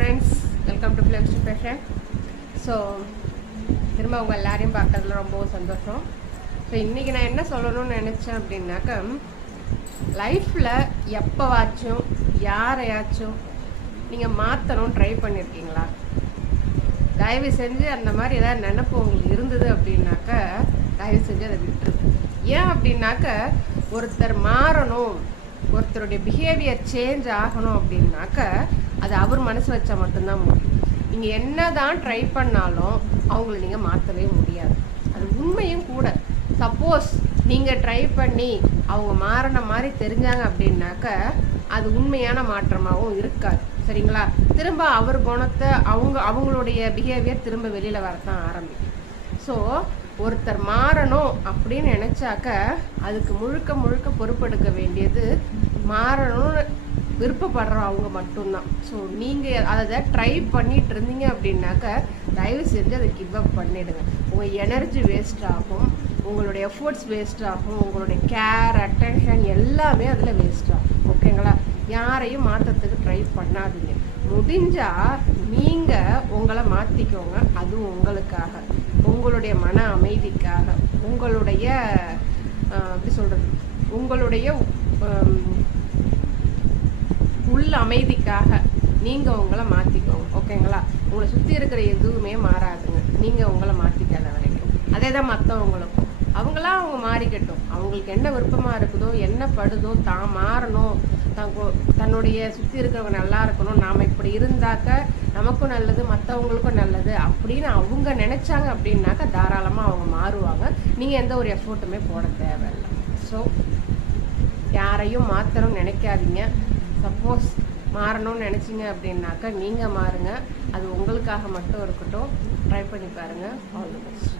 Friends, welcome to films passion. So திரும்ப உங்கள் எல்லாரையும் பார்க்கறதுல ரொம்ப சந்தோஷம். ஸோ இன்றைக்கி நான் என்ன சொல்லணும்னு நினச்சேன் அப்படின்னாக்கா, லைஃப்பில் எப்போவாச்சும் யாரையாச்சும் நீங்கள் மாற்றணும் ட்ரை பண்ணியிருக்கீங்களா? தயவு செஞ்சு அந்த மாதிரி ஏதாவது நினப்பு உங்களுக்கு இருந்தது அப்படின்னாக்கா தயவு செஞ்சு அதை விட்டுரு. ஏன் அப்படின்னாக்க, ஒருத்தர் மாறணும், ஒருத்தருடைய பிஹேவியர் சேஞ்ச் ஆகணும் அப்படின்னாக்க அது அவர் மனசு வச்சா மட்டும்தான் முடியும். நீங்கள் என்ன தான் ட்ரை பண்ணாலும் அவங்கள நீங்கள் மாற்றவே முடியாது. அது உண்மையும் கூட. சப்போஸ் நீங்கள் ட்ரை பண்ணி அவங்க மாறின மாதிரி தெரிஞ்சாங்க அப்படின்னாக்க அது உண்மையான மாற்றமாகவும் இருக்காது. சரிங்களா? திரும்ப அவர் குணத்தை அவங்களுடைய பிஹேவியர் திரும்ப வெளியில் வரத்தான் ஆரம்பிக்கும். ஸோ ஒருத்தர் மாறணும் அப்படின்னு நினச்சாக்க அதுக்கு முழுக்க முழுக்க பொறுப்பெடுக்க வேண்டியது மாறணும்னு விருப்பப்படுற அவங்க மட்டும்தான். ஸோ நீங்கள் அதை ட்ரை பண்ணிட்டு இருந்தீங்க அப்படின்னாக்க தயவு செஞ்சு அதை கிவ் அப் பண்ணிவிடுங்க. உங்கள் எனர்ஜி வேஸ்ட் ஆகும், உங்களுடைய எஃபோர்ட்ஸ் வேஸ்ட் ஆகும், உங்களுடைய கேர் அட்டென்ஷன் எல்லாமே அதில் வேஸ்ட் ஆகும். ஓகேங்களா? யாரையும் மாற்றத்துக்கு ட்ரை பண்ணாதீங்க. முடிஞ்சால் நீங்கள் உங்களை மாற்றிக்கோங்க. அது உங்களுக்காக, உங்களுடைய மன அமைதிக்காக, உங்களுடைய எப்படி சொல்கிறது, உங்களுடைய உள்ள அமைதிக்காக நீங்கள் உங்களை மாற்றிக்கோங்க. ஓகேங்களா? உங்களை சுற்றி இருக்கிற எதுவுமே மாறாதுங்க, நீங்கள் உங்களை மாற்றிக்காத வரைக்கும். அதே தான் மற்றவங்களுக்கும். அவங்களாம் அவங்க மாறிக்கட்டும். அவங்களுக்கு என்ன விருப்பமாக இருக்குதோ, என்ன படுதோ, தான் மாறணும், தன்னுடைய சுற்றி இருக்கிறவங்க நல்லா இருக்கணும், நாம் இப்படி இருந்தாக்க நமக்கும் நல்லது, மற்றவங்களுக்கும் நல்லது அப்படின்னு அவங்க நினச்சாங்க அப்படின்னாக்கா தாராளமாக அவங்க மாறுவாங்க. நீங்கள் எந்த ஒரு எஃபோர்ட்டுமே போட தேவையில்லை. ஸோ யாரையும் மாற்றணும்னு நினைக்காதீங்க. சப்போஸ் மாறணும்னு நினச்சிங்க அப்படின்னாக்கா நீங்கள் மாறுங்க. அது உங்களுக்காக மட்டும் இருக்கட்டும். ட்ரை பண்ணி பாருங்கள். All the best.